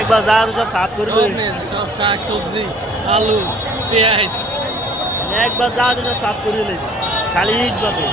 একবার যা সব সাফ করবে, সব শাক সবজি আলু পেঁয়াজ একবার যা সব সাফ করে খালি ইট পাবে।